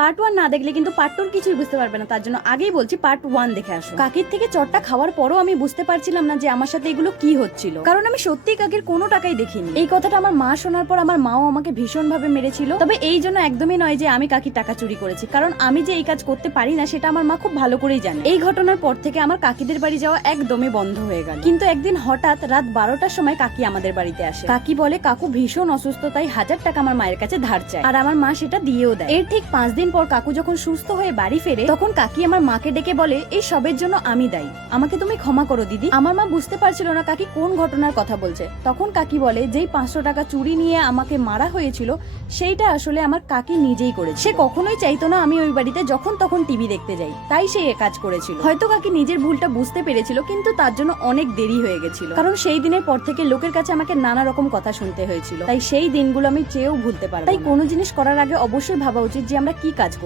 Part 1 না দেখলে কিন্তু পার্ট 2 কিছুই বুঝতে পারবে না, তার জন্য আগেই বলছি পার্ট 1 দেখে আসো। কাকির থেকে চটটা খাওয়ার পরও আমি বুঝতে পারছিলাম না যে আমার সাথে এগুলো কি হচ্ছিল, কারণ আমি সত্যিই কাকির কোনো টাকাই দেখিনি। এই কথাটা আমার মা শোনার পর আমার মাও আমাকে ভীষণ ভাবে মেরেছিল। তবে এই জন্য একদমই নয় যে আমি কাকির টাকা চুরি করেছি, কারণ আমি যে এই কাজ করতে পারি না সেটা আমার মা খুব ভালো করেই জানে। এই ঘটনার পর থেকে আমার কাকিদের বাড়ি যাওয়া একদমই বন্ধ হয়ে গেল। কিন্তু একদিন হঠাৎ রাত 12টার সময় কাকি আমাদের বাড়িতে আসে। কাকি বলে কাকু ভীষণ অসুস্থ, তাই 1000 টাকা আমার মায়ের কাছে ধার চায়, আর আমার মা সেটা দিয়েও দেয়। এর ঠিক 5 দিন পর কাকু যখন সুস্থ হয়ে বাড়ি ফেরে, তখন কাকি আমার মাকে ডেকে বলে এই সবের জন্য আমি দায়ী, আমাকে তুমি ক্ষমা করো দিদি। আমার মা বুঝতে পারছিল না কাকি কোন ঘটনার কথা বলছে। তখন কাকি বলে যেই 500 টাকা চুরি নিয়ে আমাকে মারা হয়েছিল সেইটা আসলে আমার কাকি নিজেই করেছে। সে কখনোই চাইতো না আমি ওই বাড়িতে যখন তখন টিভি দেখতে যাই, তাই সে এ কাজ করেছিল। হয়তো কাকি নিজের ভুলটা বুঝতে পেরেছিল, কিন্তু তার জন্য অনেক দেরি হয়ে গেছিল, কারণ সেই দিনের পর থেকে লোকের কাছে আমাকে নানা রকম কথা শুনতে হয়েছিল। তাই সেই দিনগুলো আমি চেয়েও ভুলতে পারবো না। তাই কোনো জিনিস করার আগে অবশ্যই ভাবা উচিত যে আমরা কি কাজ করব।